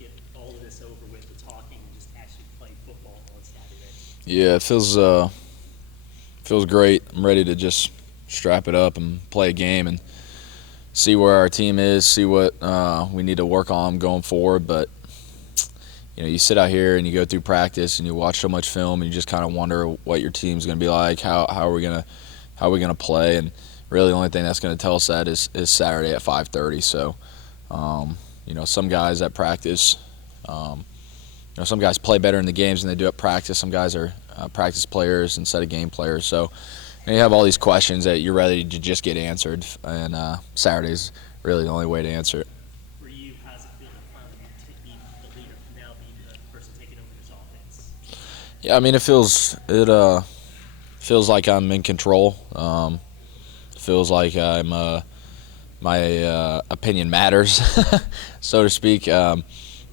get all of this over with, the talking, and just actually play football on Saturday? Yeah, it feels great. I'm ready to just strap it up and play a game and see where our team is, see what we need to work on going forward. But you sit out here and you go through practice and you watch so much film and you just kind of wonder what your team's going to be like, how are we gonna play, and really the only thing that's going to tell us that is Saturday at 5:30. So some guys at practice, some guys play better in the games than they do at practice. Some guys are practice players instead of game players. So you have all these questions that you're ready to just get answered, and Saturday's really the only way to answer it. For you, how does it feel to finally be the leader, now being the person taking over this offense? Yeah, I mean it feels like I'm in control. Feels like my opinion matters, so to speak. When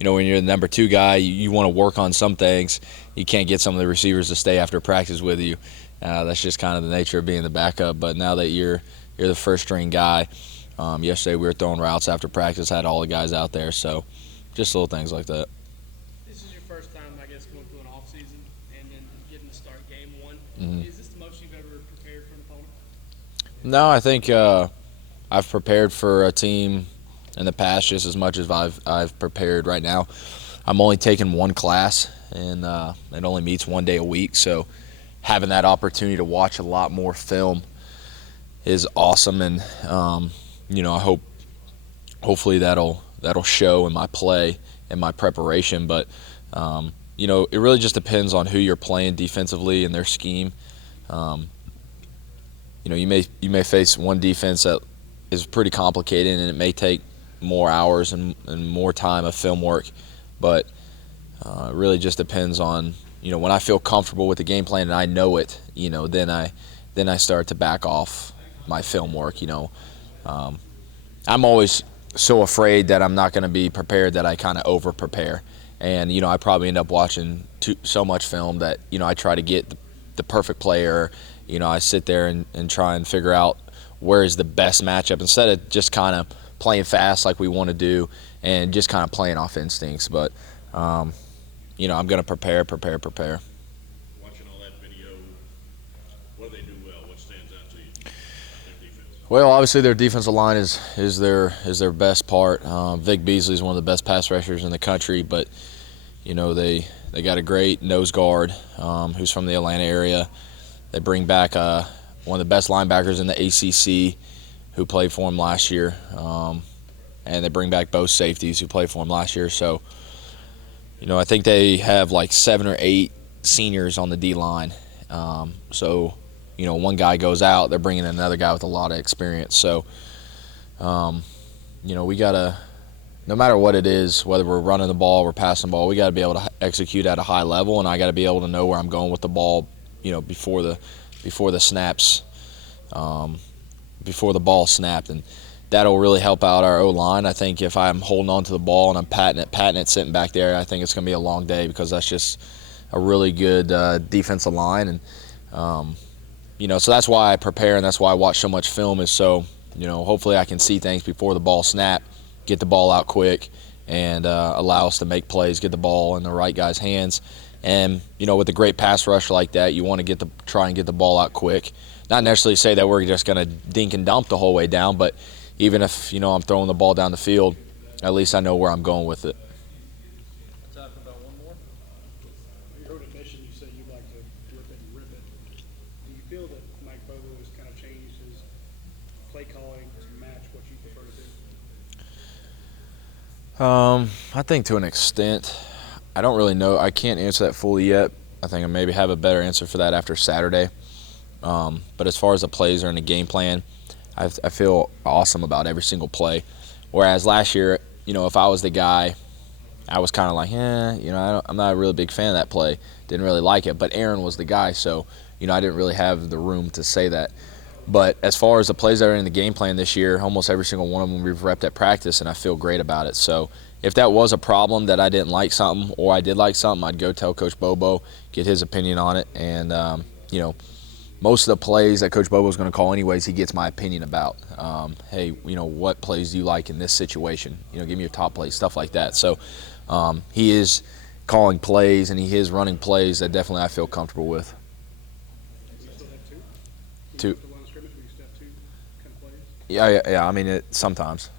you're the number 2 guy, you want to work on some things. You can't get some of the receivers to stay after practice with you. That's just kind of the nature of being the backup. But now that you're the first string guy, yesterday we were throwing routes after practice, had all the guys out there. So just little things like that. This is your first time, I guess, going through an off season and then getting to start game one. Mm-hmm. Is this the most you've ever prepared for an opponent? No, I think I've prepared for a team in the past just as much as I've prepared right now. I'm only taking one class, and it only meets one day a week. So having that opportunity to watch a lot more film is awesome, and I hopefully that'll show in my play and my preparation. But it really just depends on who you're playing defensively and their scheme. You may face one defense that is pretty complicated, and it may take more hours and more time of film work. But it really just depends on when I feel comfortable with the game plan and I know it. Then I start to back off my film work. I'm always so afraid that I'm not going to be prepared that I kind of over prepare, and I probably end up watching so much film that I try to get the perfect player. I sit there and try and figure out where is the best matchup instead of just kind of playing fast like we want to do and just kind of playing off instincts. But I'm going to prepare. Watching all that video, what do they do well? What stands out to you about their defense? Well, obviously their defensive line is their best part. Vic Beasley is one of the best pass rushers in the country, but they got a great nose guard who's from the Atlanta area. They bring back one of the best linebackers in the ACC who played for him last year, and they bring back both safeties who played for him last year. So, I think they have like 7 or 8 seniors on the D-line. So, one guy goes out, they're bringing in another guy with a lot of experience. So, we got to, no matter what it is, whether we're running the ball, we're passing the ball, we got to be able to execute at a high level, and I got to be able to know where I'm going with the ball, before the snaps, before the ball snapped, and that'll really help out our O-line. I think if I'm holding on to the ball and I'm patting it sitting back there, I think it's going to be a long day because that's just a really good defensive line, and so that's why I prepare and that's why I watch so much film is so hopefully I can see things before the ball snap, get the ball out quick, and allow us to make plays, get the ball in the right guy's hands. And with a great pass rush like that, you want to try and get the ball out quick. Not necessarily say that we're just going to dink and dump the whole way down, but even if I'm throwing the ball down the field, at least I know where I'm going with it. Time for about one more. You heard admission, you said you'd like to rip it. Do you feel that Mike Bobo has kind of changed his play calling to match what you prefer to do? I think to an extent. I don't really know. I can't answer that fully yet. I think I maybe have a better answer for that after Saturday. But as far as the plays are in the game plan, I feel awesome about every single play. Whereas last year, if I was the guy, I was kind of like, I'm not a really big fan of that play. Didn't really like it. But Aaron was the guy, so I didn't really have the room to say that. But as far as the plays that are in the game plan this year, almost every single one of them we've repped at practice, and I feel great about it. So if that was a problem that I didn't like something or I did like something, I'd go tell Coach Bobo, get his opinion on it. And, most of the plays that Coach Bobo is going to call anyways, he gets my opinion about. Hey, what plays do you like in this situation? Give me your top plays, stuff like that. So He is calling plays and he is running plays that definitely I feel comfortable with. You still have two? Two. The line of scrimmage where you still have two kind of plays? Yeah. I mean, sometimes.